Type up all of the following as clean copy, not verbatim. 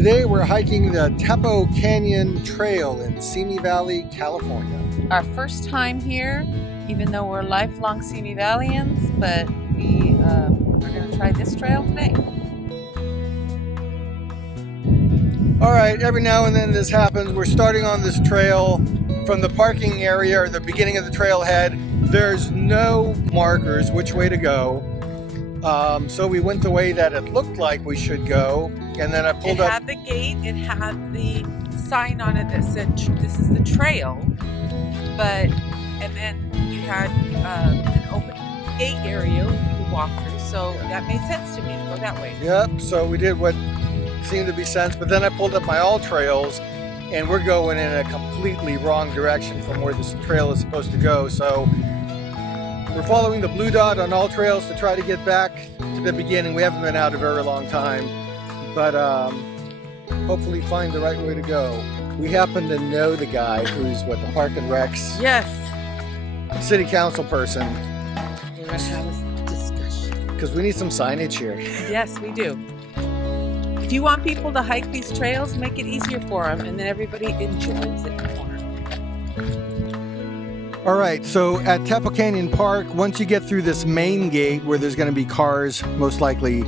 Today we're hiking the Tapo Canyon Trail in Simi Valley, California. Our first time here, even though we're lifelong Simi Valleyans, but we are going to try this trail today. All right, every now and then this happens. We're starting on this trail from the parking area or the beginning of the trailhead. There's no markers which way to go. So we went the way that it looked like we should go, and then I pulled up. It had the gate, it had the sign on it that said this is the trail, and then you had an open gate area you could walk through, so that made sense to me to go that way. Yep, so we did what seemed to be sense, but then I pulled up my all trails, and we're going in a completely wrong direction from where this trail is supposed to go. So we're following the blue dot on all trails to try to get back to the beginning. We haven't been out a very long time, but hopefully find the right way to go. We happen to know the guy who's the Park and Rec's city council person. We're going to have a discussion. Because we need some signage here. Yes, we do. If you want people to hike these trails, make it easier for them, and then everybody enjoys it more. All right, so at Tapo Canyon Park, once you get through this main gate where there's going to be cars most likely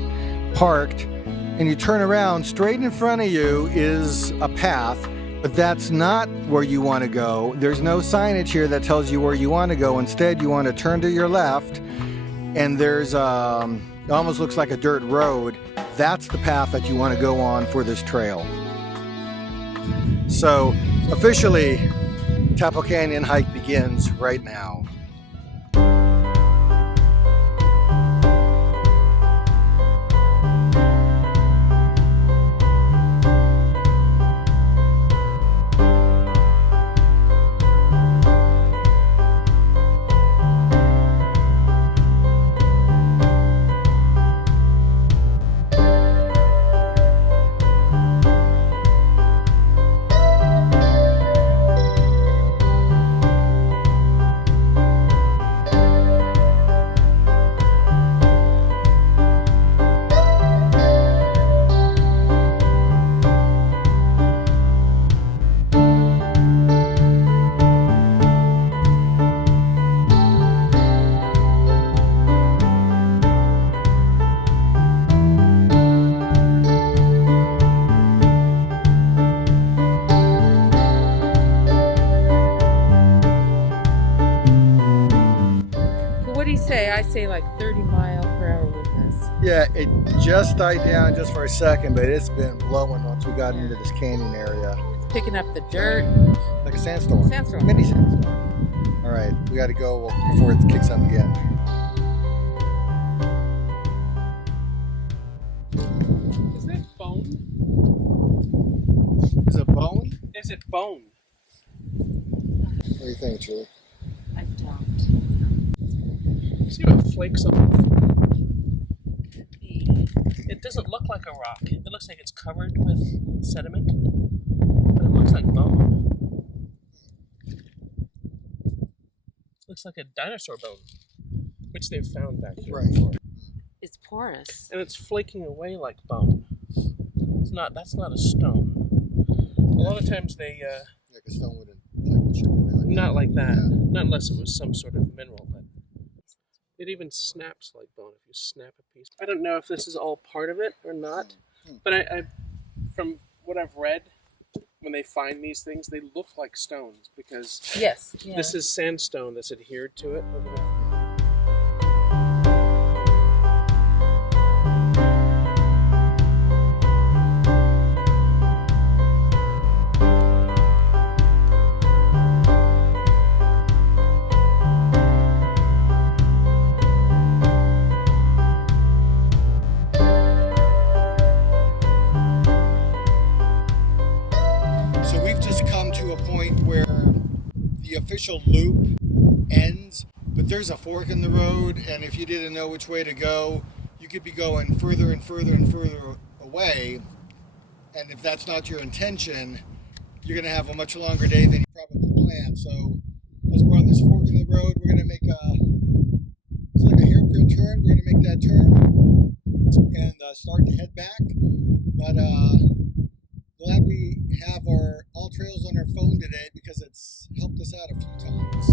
parked, and you turn around, straight in front of you is a path, but that's not where you want to go. There's no signage here that tells you where you want to go. Instead, you want to turn to your left, and there's it almost looks like a dirt road. That's the path that you want to go on for this trail. So officially, Tapo Canyon hike begins right now. I say like 30-mile-per-hour with this. Yeah, it just died down just for a second, but it's been blowing once we got into this canyon area. It's picking up the dirt. Like a sandstorm. Sandstorm. Mini sandstorm. All right, we got to go before it kicks up again. Is it bone? Is it bone? Is it bone? What do you think, Julie? I don't. See what flakes off? It doesn't look like a rock. It looks like it's covered with sediment, but it looks like bone. It looks like a dinosaur bone, which they've found back here before. It's porous. And it's flaking away like bone. It's not. That's not a stone. A lot of times they like a stone wouldn't like chip away like not that. like that. Yeah. Not unless it was some sort of mineral, but it even snaps like bone if you snap a piece. I don't know if this is all part of it or not, but I from what I've read, when they find these things, they look like stones because this is sandstone that's adhered to it. So we've just come to a point where the official loop ends, but there's a fork in the road, and if you didn't know which way to go, you could be going further and further and further away, and if that's not your intention, you're going to have a much longer day than you probably planned. So as we're on this fork in the road, we're going to make it's like a hairpin turn. We're going to make that turn and start to head back, but glad we have our all trails on our phone today because it's helped us out a few times.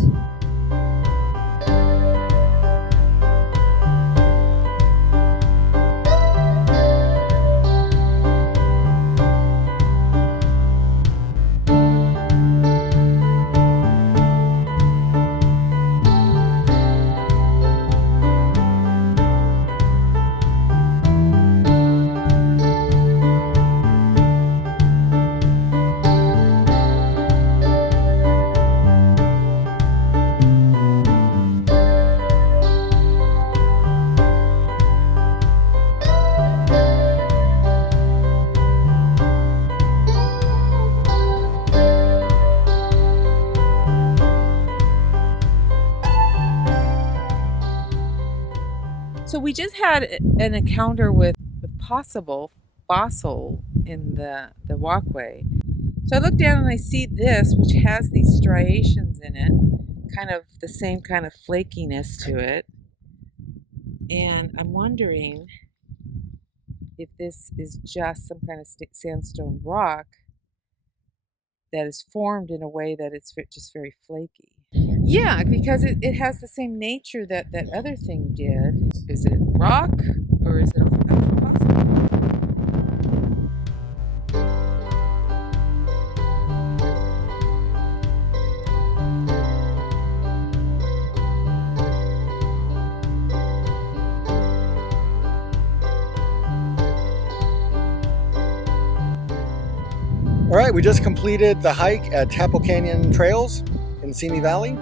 So we just had an encounter with possible fossil in the walkway. So I look down and I see this, which has these striations in it, kind of the same kind of flakiness to it. And I'm wondering if this is just some kind of sandstone rock that is formed in a way that it's just very flaky. Yeah, because it has the same nature that other thing did. Is it rock or is it a fossil? All right, we just completed the hike at Tapo Canyon Trails in Simi Valley.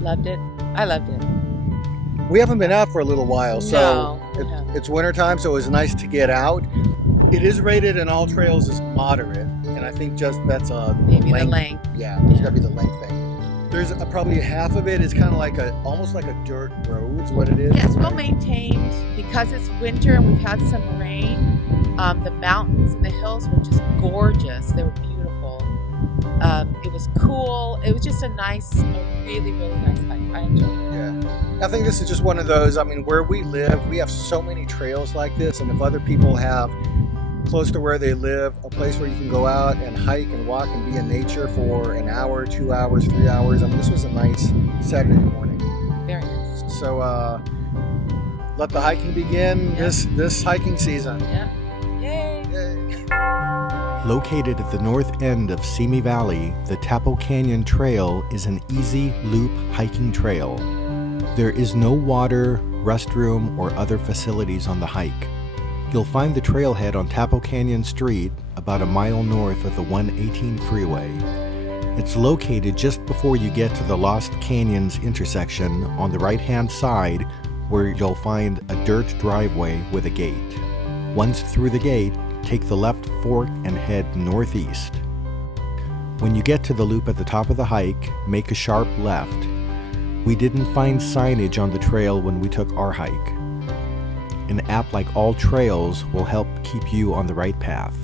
Loved it. I loved it. We haven't been out for a little while, so No. it's wintertime, so it was nice to get out. It is rated in all trails as moderate, and I think just that's a Maybe the length. Yeah, there's gotta be the length thing. There's probably half of it is kind of like almost like a dirt road is what it is. Yeah, it's well maintained because it's winter and we've had some rain. The mountains and the hills were just gorgeous. They were beautiful. It was cool. It was just a really, really nice hike. I enjoyed it. Yeah. I think this is just one of those, I mean, where we live, we have so many trails like this, and if other people have close to where they live, a place where you can go out and hike and walk and be in nature for an hour, 2 hours, 3 hours. I mean, this was a nice Saturday morning. Very nice. So let the hiking begin this hiking season. Yeah. Yay. Yay. Located at the north end of Simi Valley, the Tapo Canyon Trail is an easy loop hiking trail. There is no water, restroom, or other facilities on the hike. You'll find the trailhead on Tapo Canyon Street, about a mile north of the 118 freeway. It's located just before you get to the Lost Canyons intersection on the right-hand side, where you'll find a dirt driveway with a gate. Once through the gate, take the left fork and head northeast. When you get to the loop at the top of the hike, make a sharp left. We didn't find signage on the trail when we took our hike. An app like All Trails will help keep you on the right path.